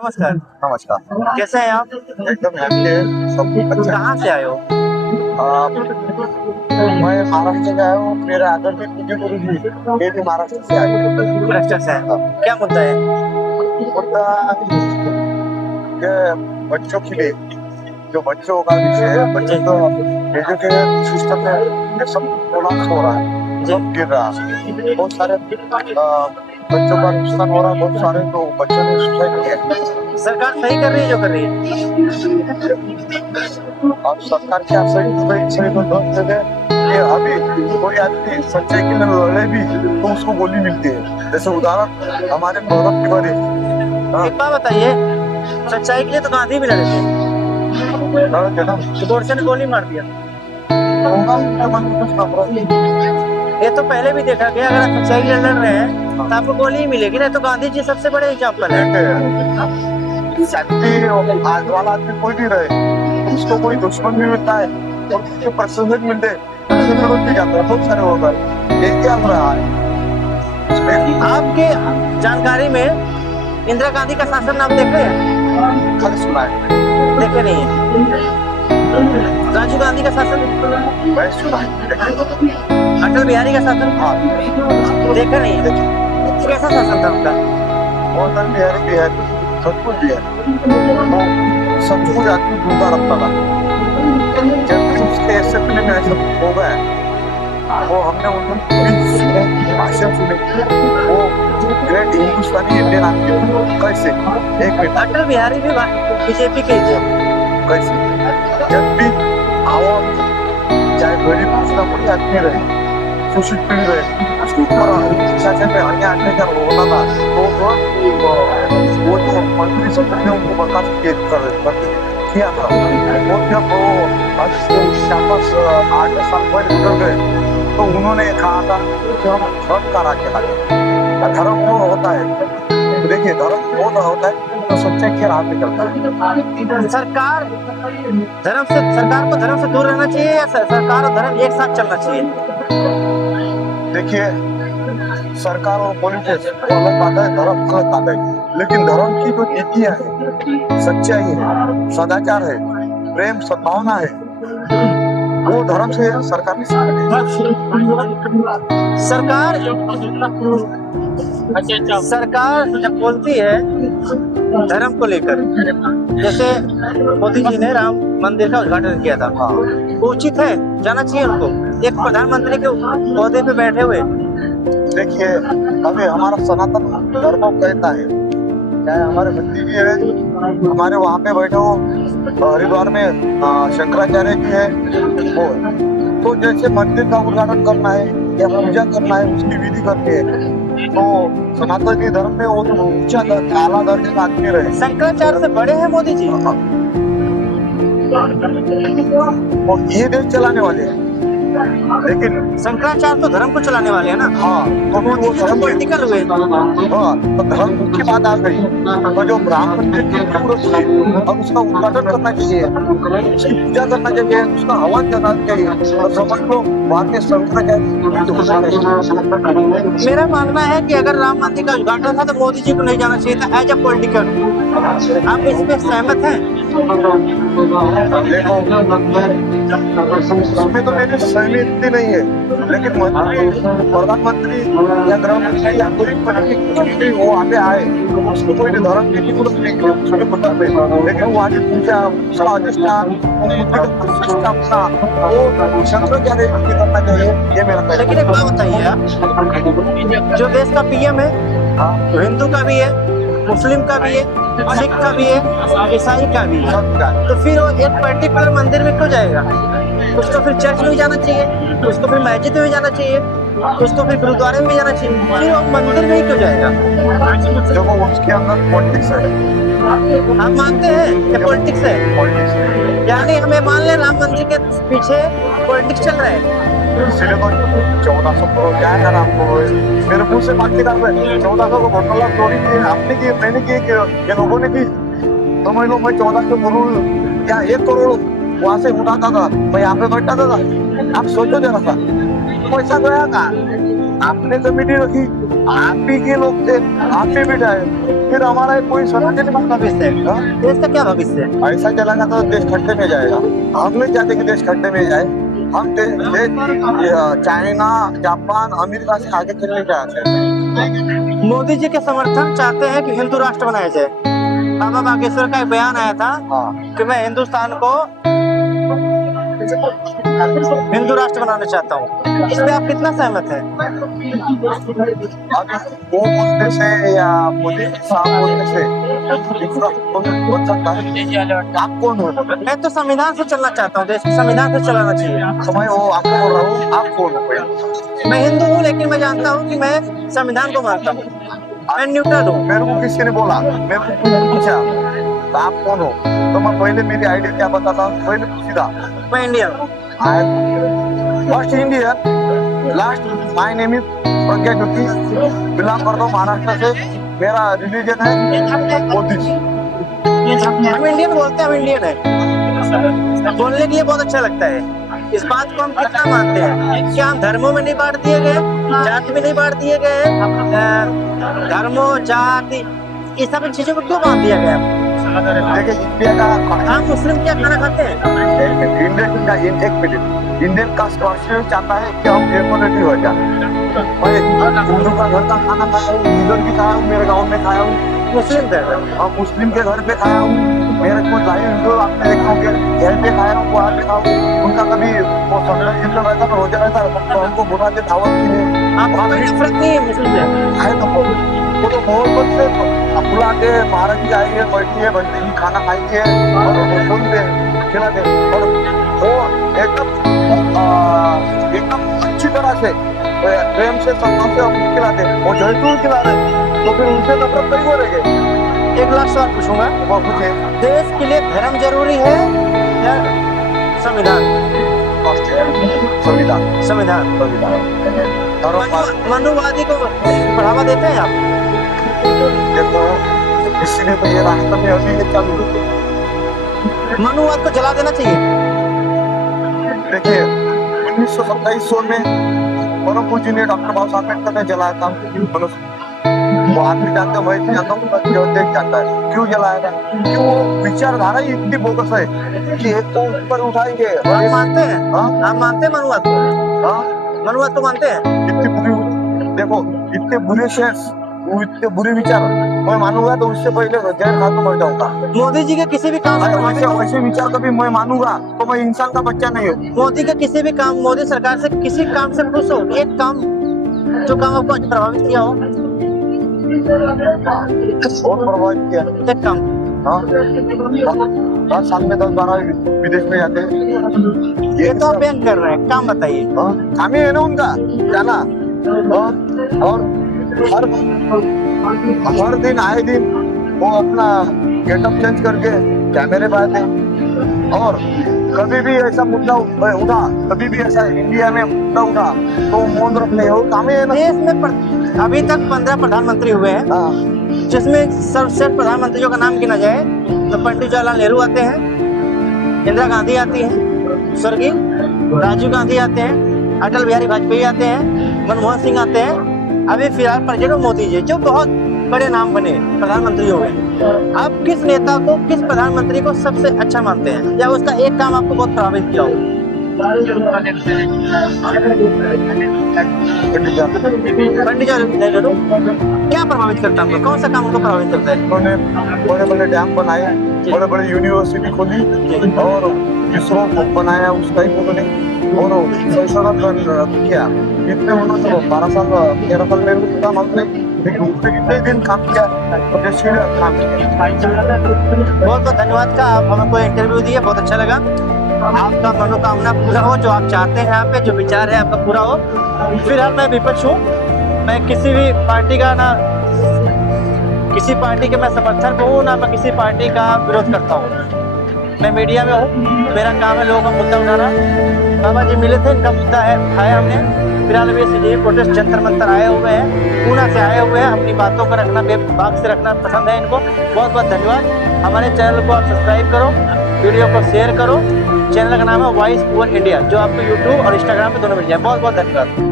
नमस्कार। नमस्कार। कैसे हैं आप? एकदम हैप्पी है, सब कुछ अच्छा कहाँ से आए हो? मैं महाराष्ट्र से आया हूँ, मेरा आदर भी पूज्य गुरु जी ये भी महाराष्ट्र से आए हैं। महाराष्ट्र से हैं। हाँ, क्या मुद्दा है? मुद्दा ये बच्चों के लिए जो बच्चों का विषय है, बच्चों को एजुकेशन सिस्टम में ये सब कोलैप्स हो रहा है, सब गिर रहा है। बहुत सारे बच्चों का नुकसान हो रहा है, बहुत सारे तो बच्चों ने सुसाइड किया। सरकार सही कर रही है जो कर रही है। और सरकार क्या सही तो दोस्त दे कि अभी कोई आदमी सच्चाई के लिए लड़े भी तो उसको गोली मिलती है। जैसे उदाहरण हमारे गौरव तिवारी। एक बात बताइए, सच्चाई के लिए तो गांधी भी लड़े थे, गोडसे ने गोली मार दिया। ये तो पहले भी देखा गया, अगर आप सच्चाई के लिए लड़ रहे हैं तो आपको गोली ही मिलेगी ना। तो गांधी जी सबसे बड़े एग्जाम्पल है। आज वाला आदमी कोई भी रहे, उसको कोई दुश्मन भी मिलता है और उसको प्रशंसक मिलते हैं, बहुत सारे होगा। ये क्या हो रहा है? आपके जानकारी में इंदिरा गांधी का शासन नाम देखे हैं? खाली सुना है, देखे नहीं है। राजीव गांधी का शासन मैं सुना है। अटल बिहारी का शासन हाँ, देखा नहीं है। कैसा शासन था उनका? अटल बिहारी भी है, सब कुछ भी है। वो सब कुछ आदमी ढूंढा रखता था। जब उसके असेंबली में ऐसा हो गया, वो हमने उनके भाषण सुने, वो ग्रेट हिंदुस्तानी इंडियन आदमी कैसे एक मिनट। अटल बिहारी भी बीजेपी के थे। कैसे जब भी आवाम चाहे गरीब उसका कोई आदमी रहे, शोषित पीड़ित रहे, उसके ऊपर शासन में अन्य अत्याचार होता था तो वो जो मंत्री सब ने उनको बर्खास्त किया था। और जब वो 8 साल पहले गुजर गए तो उन्होंने कहा था कि हम धर्म का राज्य लाएंगे। धर्म वो होता है, तो देखिए धर्म वो होता है तो सच्चाई के राह पे चलता है। सरकार को धर्म से दूर रहना चाहिए या सरकार और धर्म एक साथ चलना चाहिए? देखिए सरकार और पॉलिटिक्स अलग बात है, धर्म अलग बात है, लेकिन धर्म की जो नीतियां है, सच्चाई है, सदाचार है, प्रेम सद्भावना है, वो धर्म से सरकार नहीं सरकार जब बोलती है धर्म को लेकर, जैसे मोदी जी ने राम मंदिर का उद्घाटन किया था, उचित है, जाना चाहिए उनको एक प्रधानमंत्री के पौधे पे बैठे हुए। देखिए अभी हमारा सनातन धर्म कहता है, चाहे हमारे भक्ति भी है, हमारे वहाँ पे बैठे हो हरिद्वार में शंकराचार्य जी है, वो तो जैसे मंदिर का उद्घाटन करना है या पूजा करना है उसकी विधि करनी है, तो सनातनी धर्म में वो ऊंचा आला दर्जे का आदमी रहे। शंकराचार्य से बड़े हैं मोदी जी, और ये देश चलाने वाले हैं, लेकिन शंकराचार्य तो धर्म को चलाने वाले हैं ना। हाँ, तो मोदी जी तो पॉलिटिकल हुए। हाँ, तो धर्म की बात आ गई तो जो राम मंदिर की जरूरत है अब उसका उद्घाटन करना चाहिए, उसकी पूजा करना चाहिए, उसका हवन करना चाहिए, और समझ लो वहाँ के मेरा मानना है कि अगर राम मंदिर का उद्घाटन था तो मोदी जी को नहीं जाना चाहिए था एज ए पॉलिटिकल। आप इस पे सहमत हैं? उसमें तो मेरी सहमति नहीं है, लेकिन मंत्री प्रधानमंत्री या गृह मंत्री या कोई मंत्री वो आगे आए, उसको कोई धर्म की जरूरत नहीं है, उसको पता नहीं, लेकिन वो आगे पूजा उसका अधिष्ठान अपना वो शंकराचार्य की करना चाहिए, ये मेरा कहना है। लेकिन एक बात बताइए आप, जो देश का पीएम है तो हिंदू का भी है, मुस्लिम का भी है, सिख का भी है, ईसाई का भी है, तो फिर वो एक पर्टिकुलर मंदिर में क्यों जाएगा? उसको फिर चर्च में भी जाना चाहिए, उसको फिर मस्जिद में भी जाना चाहिए, उसको फिर गुरुद्वारे में भी जाना चाहिए, फिर वो मंदिर में ही क्यों जाएगा? जब वो उसके अंदर पॉलिटिक्स है। आप मानते हैं कि पॉलिटिक्स है? यानी हमें मान लें राम मंदिर के पीछे पॉलिटिक्स चल रहा है। इसलिए तो 1400 करोड़ क्या है नाम को मेरे मुंह से बात नहीं कर रहे। 1400 को घोटाला चोरी की आपने की, मैंने की, ये लोगों ने की। समझ लो मैं 1400 करोड़ या 1 करोड़ वहां से उठाता था, मैं यहाँ पे बैठाता था, आप सोचो जरा सा पैसा गया कहाँ? आपने कमेटी रखी, आप ही के लोग थे, आप ही बिठाए, फिर हमारा कोई सनातन भविष्य है, हाँ? देश का क्या भविष्य है? ऐसा चलेगा तो देश खड्डे में जाएगा। हम नहीं चाहते कि देश खड्डे में जाए। हम चाइना, जापान, अमेरिका से आगे चलने चाहते हैं। मोदी जी के समर्थन चाहते हैं कि हिंदू राष्ट्र बनाया जाए। बाबा बागेश्वर का एक बयान आया था हाँ। कि मैं हिंदुस्तान को हिंदू राष्ट्र बनाना चाहता हूँ। इस पे आप कितना सहमत हैं? अभी वो बोलने से या मोदी साहब बोलने से बन सकता है? आप कौन हो? मैं तो संविधान से चलना चाहता हूँ, देश को संविधान से चलाना चाहिए। तो मैं वो आपको बोल रहा हूँ, आप कौन हो? मैं हिंदू हूँ, लेकिन मैं जानता हूँ कि मैं संविधान को मानता हूँ। मैं न्यूट्रल हूँ। मेरे को किसी ने बोला, मैं पूछा तो आप कौन हो, तो मैं पहले मेरी आईडी क्या बताता हूँ, पहले सीधा मैं इंडियन हूँ। First Indian, last my name is Pragya Jyoti, belong करता हूँ महाराष्ट्र से, मेरा रिलीजन है बुद्धिस्ट। हम इंडियन बोलते हैं, हम इंडियन है, बोलने के लिए बहुत अच्छा लगता है। इस बात को हम कितना मानते हैं? क्या हम धर्मों में नहीं बांट दिए गए, जाति में नहीं बांट दिए गए? धर्मों, जाति, ये सब चीजों को क्यों बांट दिया गया? देखिए इंडिया का, हम मुस्लिम क्या खाना खाते हैं? इंडियन का एक मिनट, इंडियन का कॉन्स्टिट्यूशन चाहता है कि हम इक्वलिटी हो जाए। मैं हिंदू का घर का खाना खाया हूँ, इधर भी खाया हूँ, मेरे गाँव में खाया हूँ, मुस्लिम थे और मुस्लिम के घर पे खाया हूँ, मेरे कोई भाई हिंदू आपने देखा होंगे घर पे खाया हूँ, वहाँ पे खाया हूँ, उनका कभी वो संडे जितना रहता था, रोजा रहता तो हमको बुलाते दावत के लिए। आपको कोई नफरत नहीं है मुस्लिम से? है तो वो तो मोहब्बत से बुलाते, महाराज जी आई है, बैठी है, बनती है, खाना खाई है और बोलते खिलाते, और वो एकदम अच्छी तरह से प्रेम से सम्मान से हमको खिलाते। वो जैतून खिला रहे तो फिर उनसे नफरत नहीं करेंगे। एक लास्ट सवाल पूछूंगा, वो पूछे देश के लिए धर्म जरूरी है या संविधान? संविधान, संविधान। धर्म मनुवादी को बढ़ावा देते हैं आप? देखो इसीलिए तो ये रास्ते में अभी ये चालू है। मनुवाद को जला देना चाहिए। देखिए 1927 में परम पूज्य ने डॉक्टर बाबा साहब अम्बेडकर ने जलाया था मनुष्य। वो आप भी जानते हो, मैं भी जानता हूँ, देख जानता है क्यों जलाया था। क्यों? वो विचारधारा ही इतनी बोगस है कि एक को ऊपर उठाएंगे। आप मानते हैं? आप मानते हैं मनुवाद को? हाँ, मनुवाद को मानते हैं? इतनी बुरी, देखो इतने बुरे शेष, वो इतने बुरे विचार मैं मानूंगा तो उससे पहले जहर खा के मर जाऊंगा। मोदी जी के किसी भी काम से वैसे विचार कभी मैं मानूंगा तो मैं इंसान का बच्चा नहीं हूँ। मोदी के किसी भी काम, मोदी सरकार से किसी काम से खुश हो? एक काम जो काम आपको प्रभावित किया हो? बहुत प्रभावित किया। एक काम? हाँ, 10 साल में 10-12 विदेश में जाते हैं। ये तो आप बयान कर रहे हैं, काम बताइए। काम ही है ना उनका जाना, और हर दिन आए दिन वो अपना गेटअप चेंज करके कैमरे पे आते हैं। और कभी भी ऐसा मुद्दा उठा, कभी भी ऐसा इंडिया में मुद्दा उठा तो मौन रखते हो। काम ही है ना। देश में अभी तक 15 प्रधानमंत्री हुए हैं, जिसमें सर्वश्रेष्ठ प्रधानमंत्रियों का नाम गिना जाए तो पंडित जवाहरलाल नेहरू आते हैं, इंदिरा गांधी आती है, स्वर्गीय राजीव गांधी आते हैं, अटल बिहारी वाजपेयी आते हैं, मनमोहन सिंह आते हैं, अभी फिलहाल प्रेसिडेंट मोदी जी, जो बहुत बड़े नाम बने, प्रधानमंत्री हो गए। आप किस नेता को, किस प्रधानमंत्री को सबसे अच्छा मानते हैं, या उसका एक काम आपको बहुत प्रभावित किया हो? पंडित जवाहरलाल नेहरू क्या प्रभावित करता है? कौन सा काम उनको प्रभावित करता है? उन्होंने बड़े-बड़े डैम बनाए, बड़े-बड़े यूनिवर्सिटी खोली और इसरो बनाया उस टाइम उन्होंने, और संशोधन किया। कितने उन्होंने 12 साल 13 साल में उनका मंत्री, लेकिन उसने कितने दिन काम किया, प्रदेश के लिए काम किया। बहुत बहुत धन्यवाद का आप हमको इंटरव्यू दिए, बहुत अच्छा लगा। आपका मनोकामना पूरा हो, जो आप चाहते हैं यहाँ पे, जो विचार है आपका पूरा हो। फिलहाल मैं विपक्ष हूँ, मैं किसी भी पार्टी का ना, किसी पार्टी के मैं समर्थक हूँ ना मैं किसी पार्टी का विरोध करता हूँ। मैं मीडिया में हूँ, मेरा काम है लोगों का मुद्दा उठाना। बाबा जी मिले थे, इनका मुद्दा है उठाया हमने। फिलहाल अभी सीजेपी प्रोटेस्ट जंतर मंतर आए हुए हैं, पूना से आए हुए हैं। अपनी बातों को रखना, बेबाक से रखना पसंद है इनको। बहुत बहुत धन्यवाद। हमारे चैनल को आप सब्सक्राइब करो, वीडियो को शेयर करो। चैनल का नाम है वॉइस ओवर इंडिया, जो आपको यूट्यूब और इंस्टाग्राम पे दोनों मिल जाए। बहुत बहुत धन्यवाद।